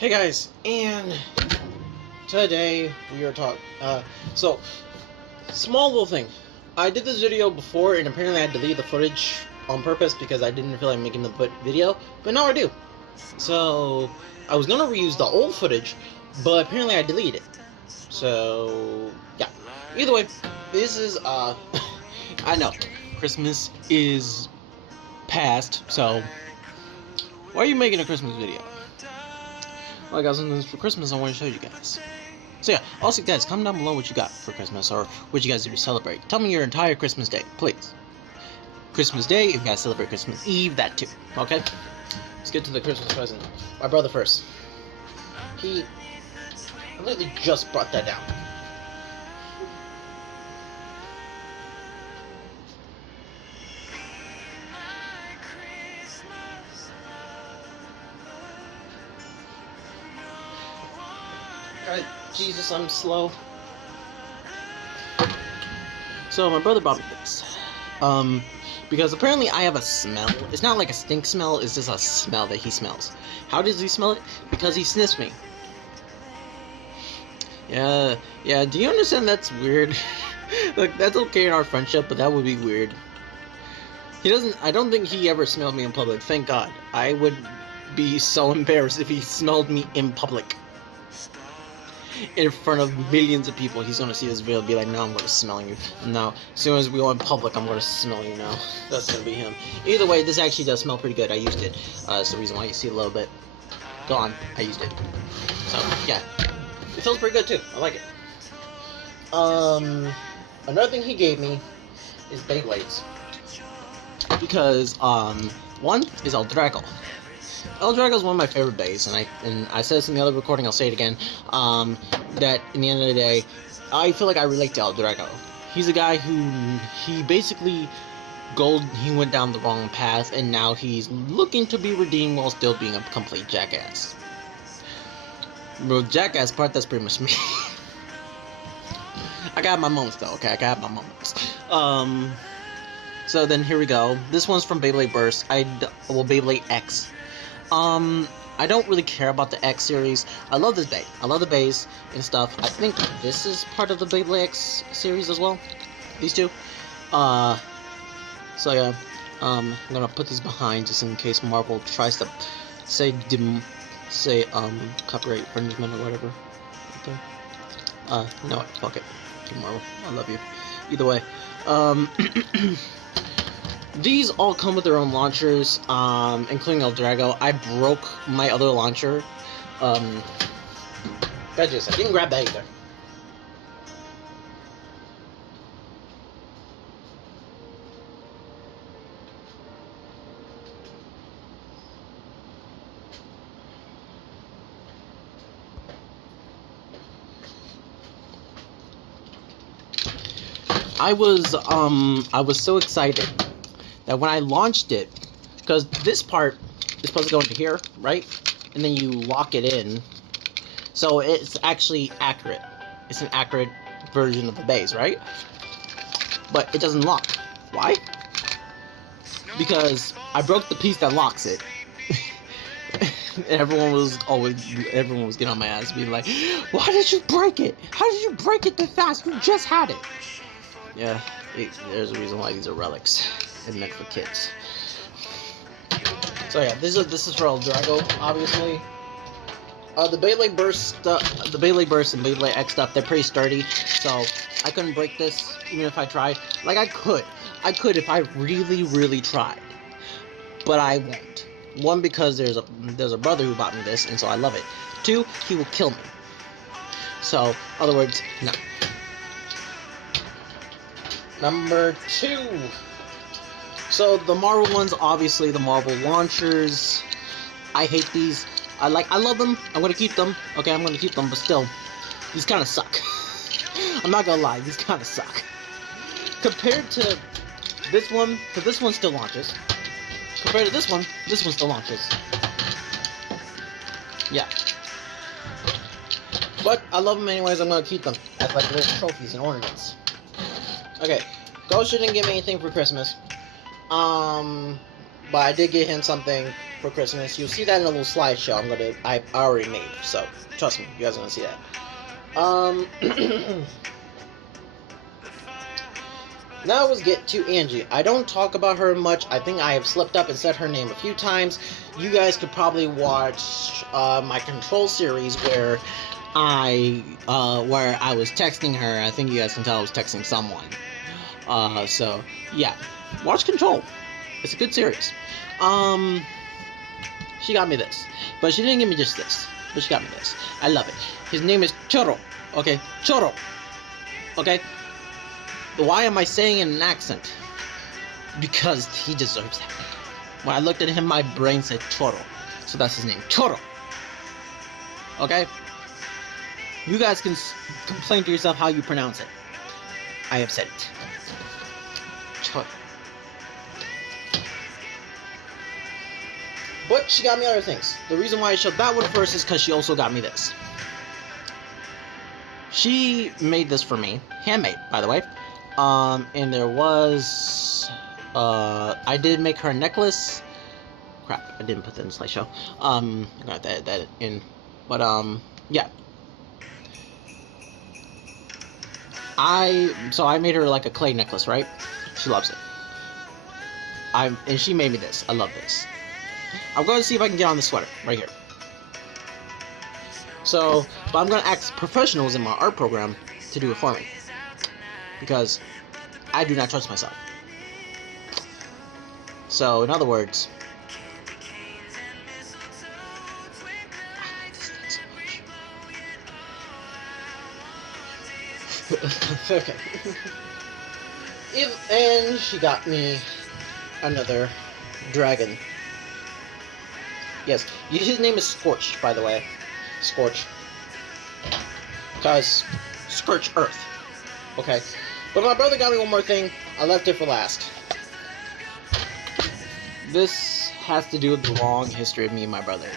Hey guys, and today we are talking. So small little thing. I did this video before, and apparently I deleted the footage on purpose because I didn't feel like making the video. But now I do. So I was gonna reuse the old footage, but apparently I deleted it. So yeah. Either way, this is I know Christmas is past, so why are you making a Christmas video? Well, I got something for Christmas I want to show you guys. So yeah, also guys, comment down below what you got for Christmas, or what you guys do to celebrate. Tell me your entire Christmas day, please. Christmas Day, if you guys celebrate Christmas Eve, that too, okay? Let's get to the Christmas present. My brother first. He literally just brought that down. Jesus, I'm slow. So my brother bought me this. Because apparently I have a smell. It's not like a stink smell, it's just a smell that he smells. How does he smell it? Because he sniffs me. Yeah, do you understand that's weird? Like, that's okay in our friendship, but that would be weird. I don't think he ever smelled me in public, thank God. I would be so embarrassed if he smelled me in public. In front of millions of people, he's gonna see this video and be like, no, I'm gonna smell you. Now, as soon as we go in public, I'm gonna smell you now. That's gonna be him. Either way, this actually does smell pretty good. I used it. That's the reason why you see a little bit. Go on, I used it. So, yeah. It feels pretty good too. I like it. Another thing he gave me is Beyblades. Because, one is El Drago. El Drago is one of my favorite bays, and I said this in the other recording, I'll say it again, that in the end of the day, I feel like I relate to El Drago. He's a guy who, he basically he went down the wrong path, and now he's looking to be redeemed while still being a complete jackass. Bro, jackass part, that's pretty much me. I got my moments though, okay, I got my moments. So then here we go. This one's from Beyblade Burst, Beyblade X. I don't really care about the X series. I love this bay. I love the bays and stuff. I think this is part of the Beyblade X series as well. These two. So yeah. I'm gonna put these behind just in case Marvel tries to say copyright infringement or whatever. No, fuck it. Marvel, I love you. Either way. These all come with their own launchers, including El Drago. I broke my other launcher. Veggies, I didn't grab that either. I was so excited that when I launched it, because this part is supposed to go into here, right? And then you lock it in. So it's actually accurate. It's an accurate version of the base, right? But it doesn't lock. Why? Because I broke the piece that locks it. Everyone was getting on my ass, being like, why did you break it? How did you break it that fast? You just had it. Yeah, there's a reason why these are relics. And meant for kids. So yeah, this is for El Drago, obviously. The Beyblade Burst and Beyblade X stuff, they're pretty sturdy, so I couldn't break this even if I tried. Like, I could if I really, really tried, but I won't. One, because there's a brother who bought me this, and so I love it. Two, he will kill me. So, in other words, no. Number 2. So the Marvel ones, obviously the Marvel launchers. I hate these. I love them. I'm gonna keep them. Okay, I'm gonna keep them, but still, these kind of suck. I'm not gonna lie, these kind of suck. Compared to this one, because this one still launches. Compared to this one still launches. Yeah. But I love them anyways. I'm gonna keep them as like little trophies and ornaments. Okay, Ghost didn't give me anything for Christmas. But I did get him something for Christmas. You'll see that in a little slideshow I already made. So trust me, you guys are gonna see that. Now let's get to Angie. I don't talk about her much. I think I have slipped up and said her name a few times. You guys could probably watch my Control series where I was texting her. I think you guys can tell I was texting someone. So yeah, watch Control. It's a good series. She got me this, but she didn't give me just this. But she got me this. I love it. His name is Choro. Okay, Choro. Okay. Why am I saying it in an accent? Because he deserves that. When I looked at him, my brain said Choro. So that's his name. Choro. Okay? You guys can complain to yourself how you pronounce it. I have said it. Choro. But she got me other things. The reason why I showed that one first is because she also got me this. She made this for me. Handmade, by the way. And there was, I did make her a necklace. Crap, I didn't put that in the slideshow. I'm gonna have to edit that in. But, yeah. So I made her like a clay necklace, right? She loves it. And she made me this. I love this. I'm going to see if I can get on the sweater, right here. So, but I'm going to ask professionals in my art program to do it for me. Because I do not trust myself. So, in other words, I like this thing so much. Okay. And she got me another dragon. Yes, his name is Scorch, by the way. Scorch. Because Scorch Earth. Okay. But my brother got me one more thing. I left it for last. This has to do with the long history of me and my brother.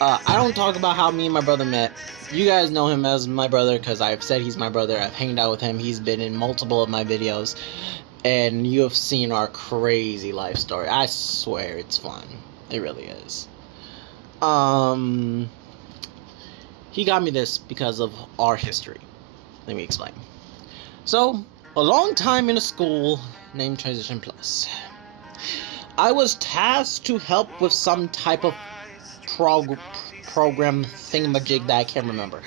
I don't talk about how me and my brother met. You guys know him as my brother because I've said he's my brother. I've hanged out with him. He's been in multiple of my videos. And you have seen our crazy life story. I swear it's fun. It really is. He got me this because of our history. Let me explain. So, a long time in a school named Transition Plus, I was tasked to help with some type of program thingamajig that I can't remember.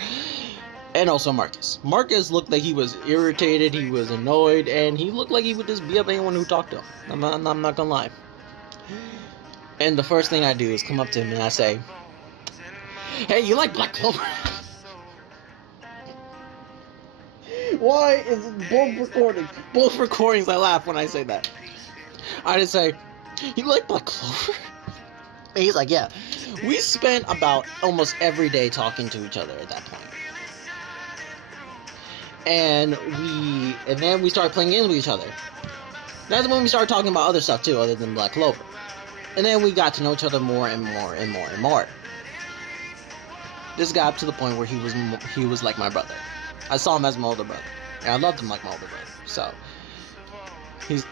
And also Marcus. Marcus looked like he was irritated, he was annoyed, and he looked like he would just beat up anyone who talked to him. I'm not gonna lie. And the first thing I do is come up to him and I say, "Hey, you like Black Clover?" Why is it both recordings I laugh when I say that. I just say, "You like Black Clover?" And he's like, "Yeah." We spent about almost every day talking to each other at that point. And then we started playing games with each other. That's when we started talking about other stuff too, other than Black Clover. And then we got to know each other more and more and more and more. This got up to the point where he was like my brother. I saw him as my older brother, and I loved him like my older brother. He's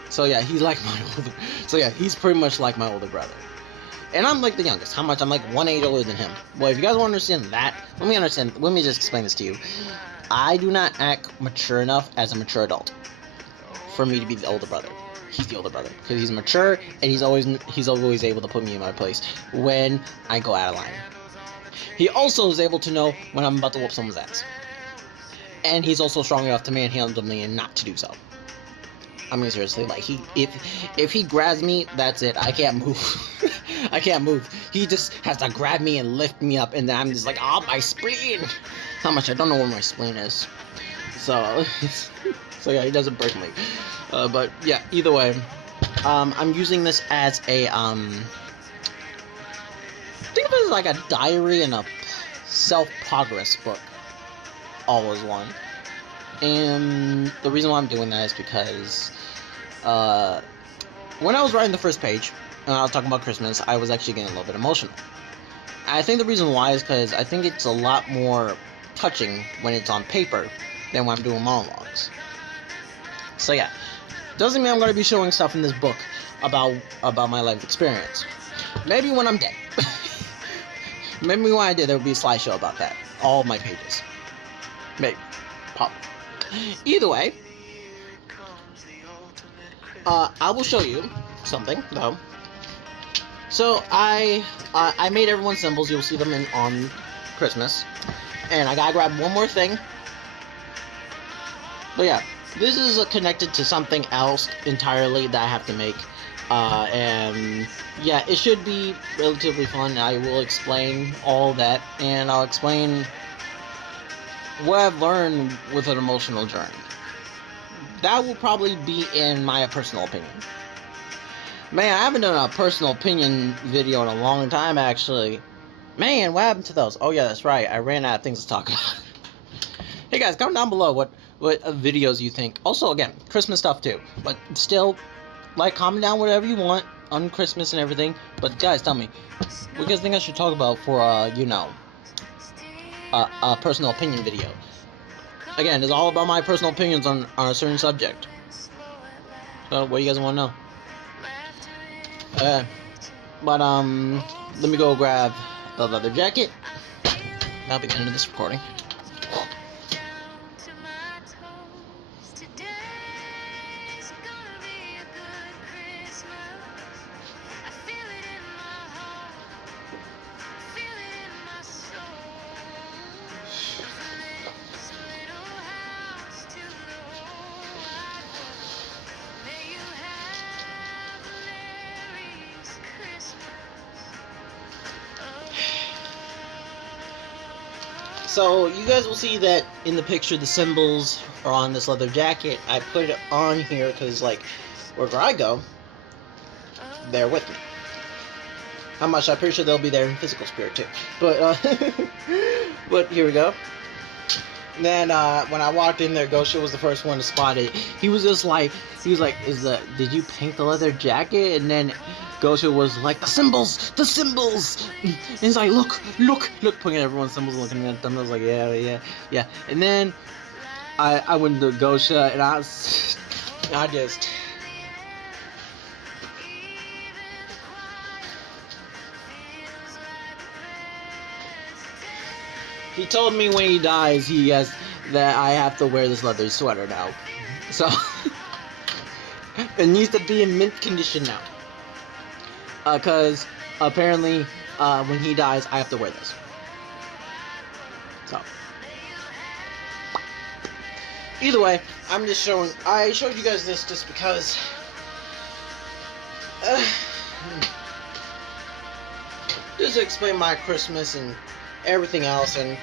like my older. So yeah, he's pretty much like my older brother. And I'm like the youngest. How much? I'm like 1 age older than him. Well, if you guys want to understand that, let me just explain this to you. I do not act mature enough as a mature adult for me to be the older brother. He's the older brother because he's mature and he's always able to put me in my place when I go out of line. He also is able to know when I'm about to whoop someone's ass, and he's also strong enough to manhandle me and not to do so. I mean, seriously, like if he grabs me, that's it. I can't move. I can't move. He just has to grab me and lift me up, and then I'm just like, "Oh, my spleen!" How much? I don't know where my spleen is. So yeah, he doesn't break me. But yeah, either way, I'm using this as a think of it as like a diary and a self-progress book, all as one. And the reason why I'm doing that is because when I was writing the first page, and I was talking about Christmas, I was actually getting a little bit emotional. I think the reason why is because I think it's a lot more touching when it's on paper than when I'm doing monologues. So yeah, doesn't mean I'm going to be showing stuff in this book about my life experience. Maybe when I'm dead. Maybe when I did, there would be a slideshow about that. All my pages. Maybe. Pop. Either way, I will show you something though. So I made everyone's symbols. You'll see them on Christmas, and I gotta grab one more thing. But yeah, this is connected to something else entirely that I have to make, and yeah, it should be relatively fun. I will explain all that, and I'll explain what I've learned with an emotional journey. That will probably be in my personal opinion. Man, I haven't done a personal opinion video in a long time, actually. Man, what happened to those? Oh yeah, that's right. I ran out of things to talk about. Hey guys, comment down below what videos you think. Also, again, Christmas stuff too. But still, like, comment down whatever you want on Christmas and everything. But guys, tell me, what do you guys think I should talk about for, you know, a personal opinion video? Again, it's all about my personal opinions on a certain subject. So, what do you guys want to know? But let me go grab the leather jacket. That'll be the end of this recording. So, you guys will see that in the picture the symbols are on this leather jacket. I put it on here because, like, wherever I go, they're with me. How much? I'm pretty sure they'll be there in physical spirit, too. But, but here we go. Then, when I walked in there, Gosha was the first one to spot it. He was just like, did you paint the leather jacket? And then Gosha was like, the symbols! The symbols! And he's like, look, pointing at everyone's symbols, looking at them. I was like, yeah. And then I went to Gosha, and I just... He told me when he dies, that I have to wear this leather sweater now. So, it needs to be in mint condition now. Because apparently, when he dies, I have to wear this. So, either way, I showed you guys this just because, just to explain my Christmas and everything else, and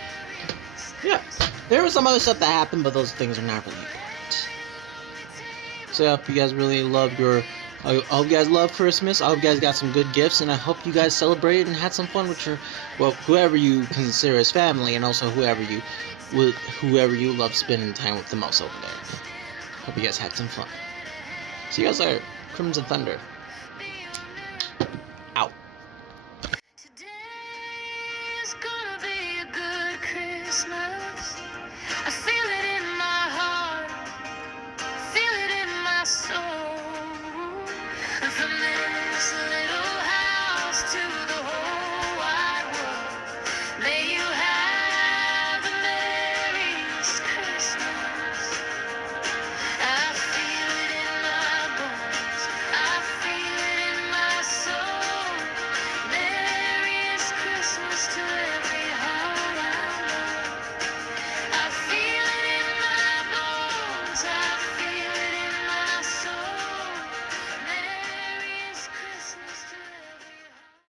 yeah, there was some other stuff that happened, but those things are not really important. So I hope you guys really love I hope you guys love Christmas. I hope you guys got some good gifts, and I hope you guys celebrated and had some fun with whoever you consider as family, and also whoever you love spending time with the most over there. Hope you guys had some fun. See you guys later. Crimson Thunder. Out. Today's gonna be a good Christmas. I feel